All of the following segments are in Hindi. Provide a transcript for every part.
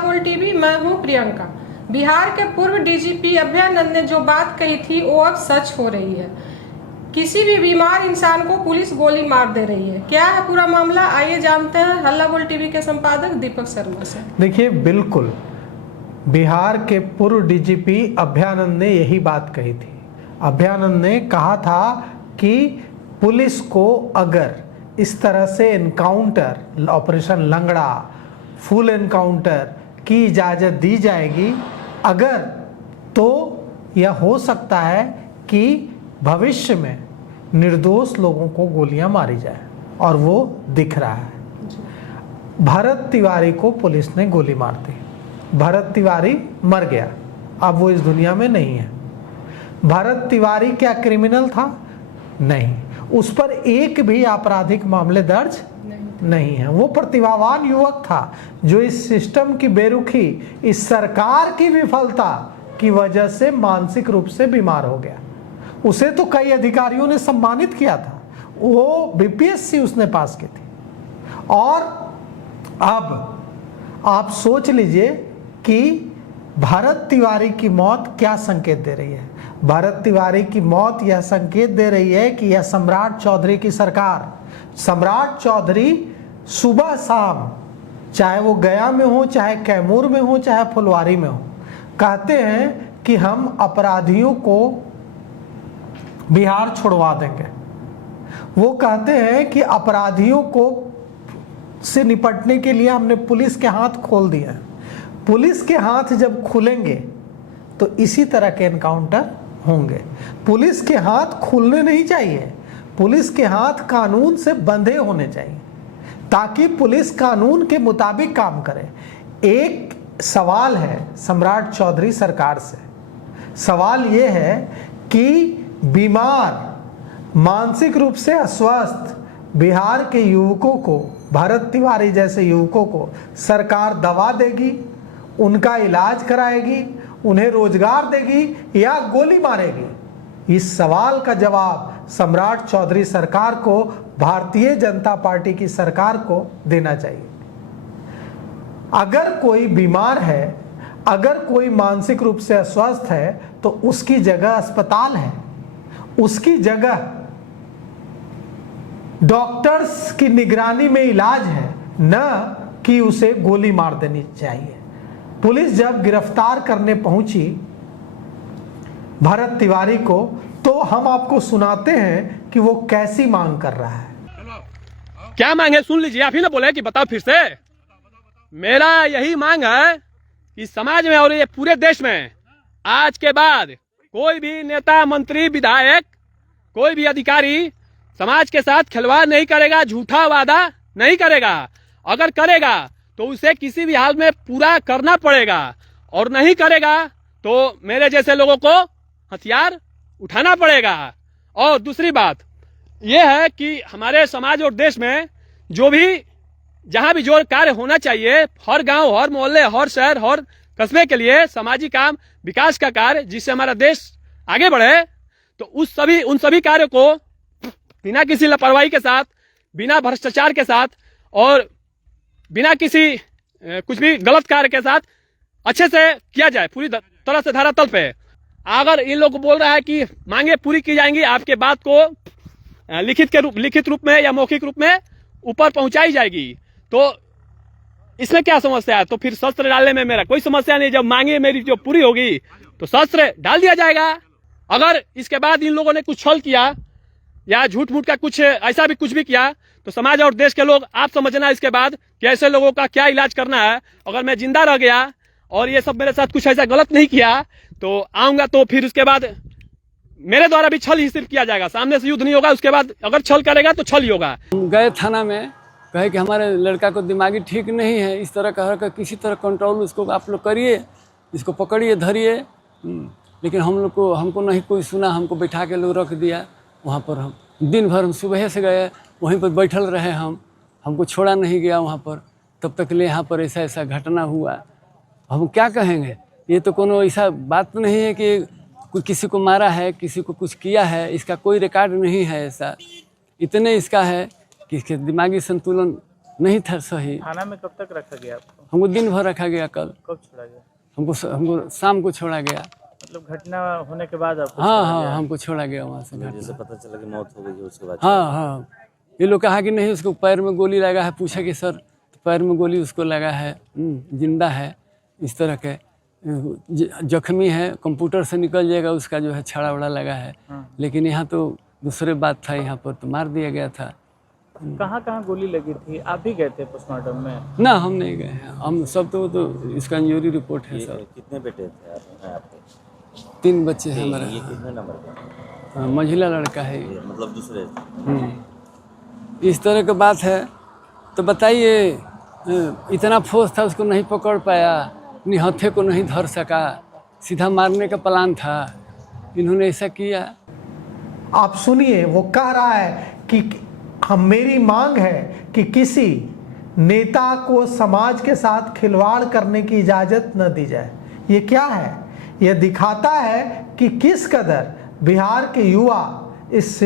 बोल टीवी, मैं हूं प्रियंका। बिहार के पूर्व डीजीपी अभयानंद ने जो बात कही थी वो अब सच हो रही है। किसी भी बीमार इंसान को पुलिस गोली मार दे रही है। क्या है पूरा मामला, आइए जानते हैं हल्ला बोल टीवी के संपादक दीपक शर्मा से। देखिए, बिल्कुल बिहार के पूर्व डीजीपी अभयानंद ने यही बात कही थी। अभयानंद ने कहा था कि पुलिस को अगर इस तरह से एनकाउंटर, ऑपरेशन लंगड़ा, फुल एनकाउंटर की इजाज़त दी जाएगी अगर, तो यह हो सकता है कि भविष्य में निर्दोष लोगों को गोलियां मारी जाए, और वो दिख रहा है। भरत तिवारी को पुलिस ने गोली मार दी। भरत तिवारी मर गया, अब वो इस दुनिया में नहीं है। भरत तिवारी क्या क्रिमिनल था? नहीं, उस पर एक भी आपराधिक मामले दर्ज नहीं है। वो प्रतिभावान युवक था जो इस सिस्टम की बेरुखी, इस सरकार की विफलता की वजह से मानसिक रूप से बीमार हो गया। उसे तो कई अधिकारियों ने सम्मानित किया था, वो बीपीएससी उसने पास की थी। और अब आप सोच लीजिए कि भरत तिवारी की मौत क्या संकेत दे रही है। भरत तिवारी की मौत यह संकेत दे रही है कि यह सम्राट चौधरी की सरकार, सम्राट चौधरी सुबह शाम, चाहे वो गया में हो, चाहे कैमूर में हो, चाहे फुलवारी में हो, कहते हैं कि हम अपराधियों को बिहार छुड़वा देंगे। वो कहते हैं कि अपराधियों को से निपटने के लिए हमने पुलिस के हाथ खोल दिए हैं। पुलिस के हाथ जब खुलेंगे तो इसी तरह के एनकाउंटर होंगे। पुलिस के हाथ खुलने नहीं चाहिए, पुलिस के हाथ कानून से बंधे होने चाहिए ताकि पुलिस कानून के मुताबिक काम करे। एक सवाल है सम्राट चौधरी सरकार से, सवाल ये है कि बीमार, मानसिक रूप से अस्वस्थ बिहार के युवकों को, भरत तिवारी जैसे युवकों को सरकार दवा देगी, उनका इलाज कराएगी, उन्हें रोजगार देगी या गोली मारेगी? इस सवाल का जवाब सम्राट चौधरी सरकार को, भारतीय जनता पार्टी की सरकार को देना चाहिए। अगर कोई बीमार है, अगर कोई मानसिक रूप से अस्वस्थ है, तो उसकी जगह अस्पताल है, उसकी जगह डॉक्टर्स की निगरानी में इलाज है, न कि उसे गोली मार देनी चाहिए। पुलिस जब गिरफ्तार करने पहुंची भरत तिवारी को, तो हम आपको सुनाते हैं कि वो कैसी मांग कर रहा है। क्या मांग है सुन लीजिए, आप ही ना बोले कि बताओ फिर से। मेरा यही मांग है कि समाज में और ये पूरे देश में आज के बाद कोई भी नेता, मंत्री, विधायक, कोई भी अधिकारी समाज के साथ खिलवाड़ नहीं करेगा, झूठा वादा नहीं करेगा। अगर करेगा तो उसे किसी भी हाल में पूरा करना पड़ेगा, और नहीं करेगा तो मेरे जैसे लोगों को हथियार उठाना पड़ेगा। और दूसरी बात यह है कि हमारे समाज और देश में जो भी, जहां भी जो कार्य होना चाहिए, हर गांव, हर मोहल्ले, हर शहर, हर कस्बे के लिए सामाजिक काम, विकास का कार्य, जिससे हमारा देश आगे बढ़े, तो उन सभी कार्यों को बिना किसी लापरवाही के साथ, बिना भ्रष्टाचार के साथ और बिना किसी कुछ भी गलत कार्य के साथ अच्छे से किया जाए, पूरी तरह से धरातल पे। अगर इन लोग बोल रहा है कि मांगे पूरी की जाएंगी, आपके बात को लिखित रूप में या मौखिक रूप में ऊपर पहुंचाई जाएगी, तो इसमें क्या समस्या है? तो फिर शस्त्र डालने में मेरा कोई समस्या नहीं। जब मांगे मेरी जो पूरी होगी तो शस्त्र डाल दिया जाएगा। अगर इसके बाद इन लोगों ने कुछ छल किया या झूठ मूठ का कुछ ऐसा भी कुछ भी किया, तो समाज और देश के लोग, आप समझना इसके बाद कि ऐसे लोगों का क्या इलाज करना है। अगर मैं जिंदा रह गया और ये सब मेरे साथ कुछ ऐसा गलत नहीं किया तो आऊंगा, तो फिर उसके बाद मेरे द्वारा भी छल ही सिर्फ किया जाएगा, सामने से युद्ध नहीं होगा। उसके बाद अगर छल करेगा तो छल ही होगा। गए थाना में, कहे कि हमारे लड़का को दिमागी ठीक नहीं है, इस तरह का किसी तरह कंट्रोल उसको आप लोग करिए, इसको पकड़िए, धरिए। लेकिन हमको नहीं कोई सुना, हमको बैठा के लोग रख दिया वहाँ पर। हम दिन भर, हम सुबह से गए वहीं पर बैठल रहे, हमको छोड़ा नहीं गया वहाँ पर। तब तक ले यहाँ पर ऐसा घटना हुआ। हम क्या कहेंगे? ये तो कोनो ऐसा बात नहीं है कि कोई किसी को मारा है, किसी को कुछ किया है, इसका कोई रिकॉर्ड नहीं है ऐसा। इतने इसका है कि इसके दिमागी संतुलन नहीं था सही। थाना में कब तक रखा गया आपको? हमको दिन भर रखा गया कल। कब छोड़ा गया? हमको शाम को छोड़ा गया। मतलब घटना होने के बाद आपको हाँ छोड़ा हाँ गया? हमको छोड़ा गया वहाँ से। जैसे पता चला कि मौत हो गई है उसके बाद हाँ हाँ ये लोग कहा कि नहीं उसको पैर में गोली लगा है। पूछा कि सर तो पैर में गोली उसको लगा है, जिंदा है। इस तरह के जख्मी है, कंप्यूटर से निकल जाएगा उसका जो है छड़ा वड़ा लगा है। लेकिन यहाँ तो दूसरे बात था, यहाँ पर तो मार दिया गया था। कहाँ कहाँ गोली लगी थी? आप भी गए थे पोस्टमार्टम में? ना हम नहीं गए हैं, हम सब तो इसका इंजरी रिपोर्ट है सर। कितने बेटे थे आपके? 3 बच्चे हैं हमारे। ये कितने नंबर का? महिला लड़का है ये। मतलब दूसरे? इस तरह की बात है तो बताइए, इतना फोर्स था उसको नहीं पकड़ पाया, निहत्थे को नहीं धर सका, सीधा मारने का प्लान था, इन्होंने ऐसा किया। आप सुनिए, वो कह रहा है कि मेरी मांग है कि किसी नेता को समाज के साथ खिलवाड़ करने की इजाज़त न दी जाए। ये क्या है? यह दिखाता है कि किस कदर बिहार के युवा इस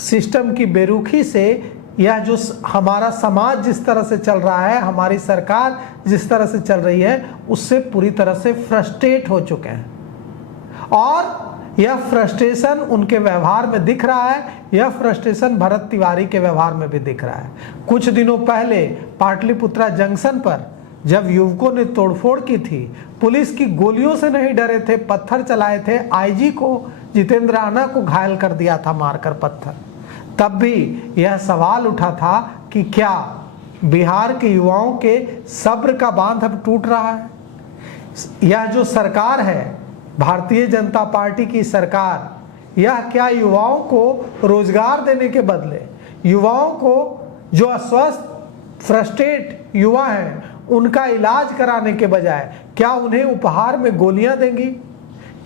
सिस्टम की बेरुखी से, यह जो हमारा समाज जिस तरह से चल रहा है, हमारी सरकार जिस तरह से चल रही है, उससे पूरी तरह से फ्रस्ट्रेट हो चुके हैं। और यह फ्रस्ट्रेशन उनके व्यवहार में दिख रहा है, यह फ्रस्ट्रेशन भरत तिवारी के व्यवहार में भी दिख रहा है। कुछ दिनों पहले पाटलिपुत्रा जंक्शन पर जब युवकों ने तोड़फोड़ की थी, पुलिस की गोलियों से नहीं डरे थे, पत्थर चलाए थे, आईजी को, जितेंद्र राणा को घायल कर दिया था मारकर पत्थर। तब भी यह सवाल उठा था कि क्या बिहार के युवाओं के सब्र का बांध अब टूट रहा है? यह जो सरकार है, भारतीय जनता पार्टी की सरकार, यह क्या युवाओं को रोजगार देने के बदले, युवाओं को जो अस्वस्थ फ्रस्ट्रेट युवा हैं उनका इलाज कराने के बजाय क्या उन्हें उपहार में गोलियां देंगी?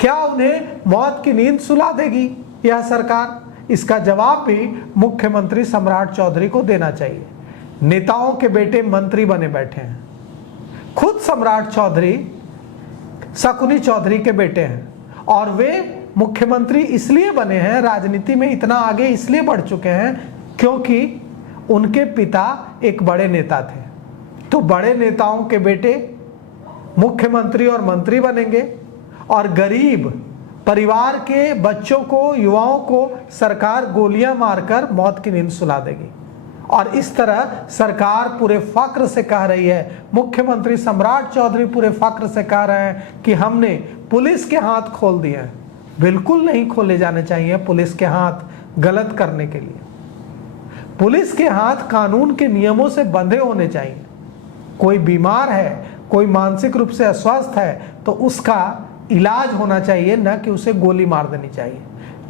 क्या उन्हें मौत की नींद सुला देगी यह सरकार? इसका जवाब भी मुख्यमंत्री सम्राट चौधरी को देना चाहिए। नेताओं के बेटे मंत्री बने बैठे हैं। खुद सम्राट चौधरी शकुनी चौधरी के बेटे हैं और वे मुख्यमंत्री इसलिए बने हैं, राजनीति में इतना आगे इसलिए बढ़ चुके हैं क्योंकि उनके पिता एक बड़े नेता थे। तो बड़े नेताओं के बेटे मुख्यमंत्री और मंत्री बनेंगे और गरीब परिवार के बच्चों को, युवाओं को सरकार गोलियां मारकर मौत की नींद सुला देगी। और इस तरह सरकार पूरे फक्र से कह रही है, मुख्यमंत्री सम्राट चौधरी पूरे फक्र से कह रहे हैं कि हमने पुलिस के हाथ खोल दिए हैं। बिल्कुल नहीं खोले जाने चाहिए पुलिस के हाथ गलत करने के लिए। पुलिस के हाथ कानून के नियमों से बंधे होने चाहिए। कोई बीमार है, कोई मानसिक रूप से अस्वस्थ है तो उसका इलाज होना चाहिए, न कि उसे गोली मार देनी चाहिए।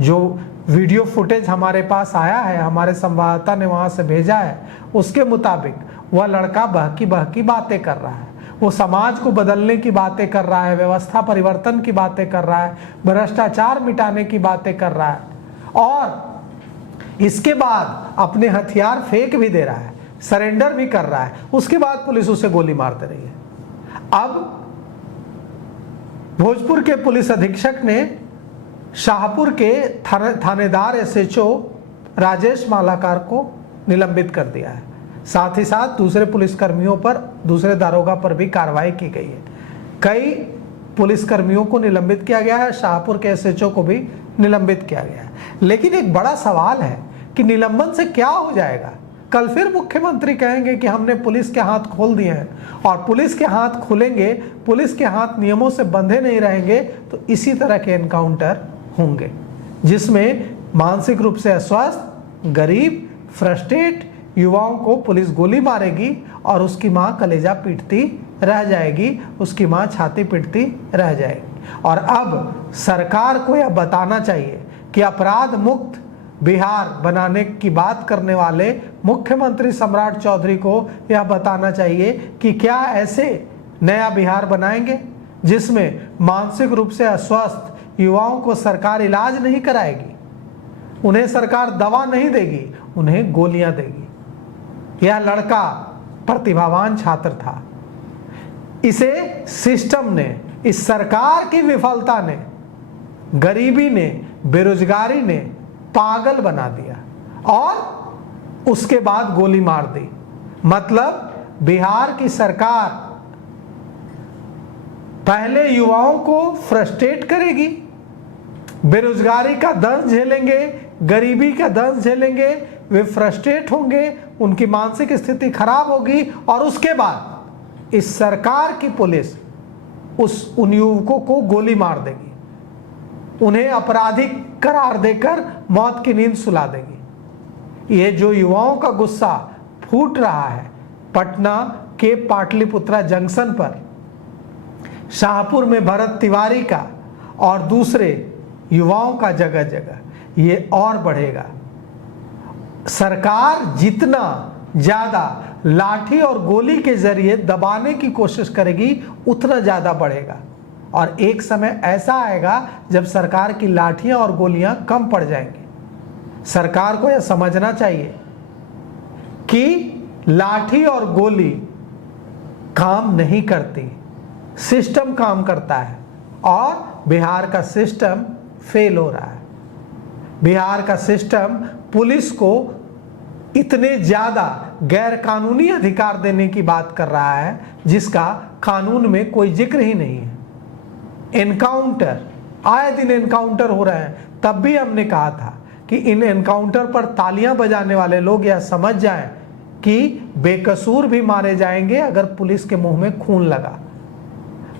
जो वीडियो फुटेज हमारे पास आया है, हमारे संवाददाता ने वहां से भेजा है, उसके मुताबिक वह लड़का बहकी बातें कर रहा है, वो समाज को बदलने की बातें कर रहा है, व्यवस्था परिवर्तन की बातें कर रहा है, भ्रष्टाचार मिटाने की बातें कर रहा है और इसके बाद अपने हथियार फेंक भी दे रहा है, सरेंडर भी कर रहा है। उसके बाद पुलिस उसे गोली मार दे रही है। अब भोजपुर के पुलिस अधीक्षक ने शाहपुर के थानेदार एसएचओ राजेश मालाकार को निलंबित कर दिया है। साथ ही साथ दूसरे पुलिसकर्मियों पर, दूसरे दारोगा पर भी कार्रवाई की गई है। कई पुलिसकर्मियों को निलंबित किया गया है, शाहपुर के एसएचओ को भी निलंबित किया गया है। लेकिन एक बड़ा सवाल है कि निलंबन से क्या हो जाएगा? कल फिर मुख्यमंत्री कहेंगे कि हमने पुलिस के हाथ खोल दिए हैं, और पुलिस के हाथ खुलेंगे, पुलिस के हाथ नियमों से बंधे नहीं रहेंगे तो इसी तरह के एनकाउंटर होंगे जिसमें मानसिक रूप से अस्वस्थ, गरीब, फ्रस्ट्रेट युवाओं को पुलिस गोली मारेगी और उसकी माँ कलेजा पीटती रह जाएगी, उसकी माँ छाती पीटती रह जाएगी। और अब सरकार को यह बताना चाहिए कि अपराध मुक्त बिहार बनाने की बात करने वाले मुख्यमंत्री सम्राट चौधरी को यह बताना चाहिए कि क्या ऐसे नया बिहार बनाएंगे जिसमें मानसिक रूप से अस्वस्थ युवाओं को सरकार इलाज नहीं कराएगी, उन्हें सरकार दवा नहीं देगी, उन्हें गोलियां देगी। यह लड़का प्रतिभावान छात्र था। इसे सिस्टम ने, इस सरकार की विफलता ने, गरीबी ने, बेरोजगारी ने पागल बना दिया और उसके बाद गोली मार दी। मतलब बिहार की सरकार पहले युवाओं को फ्रस्ट्रेट करेगी, बेरोजगारी का दर्द झेलेंगे, गरीबी का दर्द झेलेंगे, वे फ्रस्ट्रेट होंगे, उनकी मानसिक स्थिति खराब होगी और उसके बाद इस सरकार की पुलिस उन युवकों को गोली मार देगी, उन्हें आपराधिक करार देकर मौत की नींद सुला देगी। ये जो युवाओं का गुस्सा फूट रहा है पटना के पाटलिपुत्रा जंक्शन पर, शाहपुर में भरत तिवारी का और दूसरे युवाओं का जगह जगह, ये और बढ़ेगा। सरकार जितना ज़्यादा लाठी और गोली के जरिए दबाने की कोशिश करेगी उतना ज़्यादा बढ़ेगा और एक समय ऐसा आएगा जब सरकार की लाठियां और गोलियां कम पड़ जाएंगी। सरकार को यह समझना चाहिए कि लाठी और गोली काम नहीं करती, सिस्टम काम करता है और बिहार का सिस्टम फेल हो रहा है। बिहार का सिस्टम पुलिस को इतने ज़्यादा गैर कानूनी अधिकार देने की बात कर रहा है जिसका कानून में कोई जिक्र ही नहीं है। एनकाउंटर, आए दिन एनकाउंटर हो रहे हैं, तब भी हमने कहा था कि इन एनकाउंटर पर तालियां बजाने वाले लोग यह समझ जाएं कि बेकसूर भी मारे जाएंगे अगर पुलिस के मुंह में खून लगा,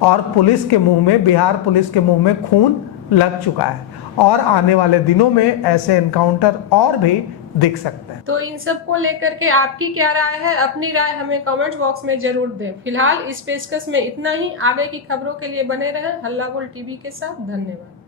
और पुलिस के मुंह में, बिहार पुलिस के मुंह में खून लग चुका है और आने वाले दिनों में ऐसे एनकाउंटर और भी दिख सकते हैं। तो इन सब को लेकर के आपकी क्या राय है? अपनी राय हमें कमेंट बॉक्स में जरूर दें। फिलहाल इस पेशकश में इतना ही। आगे की खबरों के लिए बने रहें हल्ला बोल टीवी के साथ। धन्यवाद।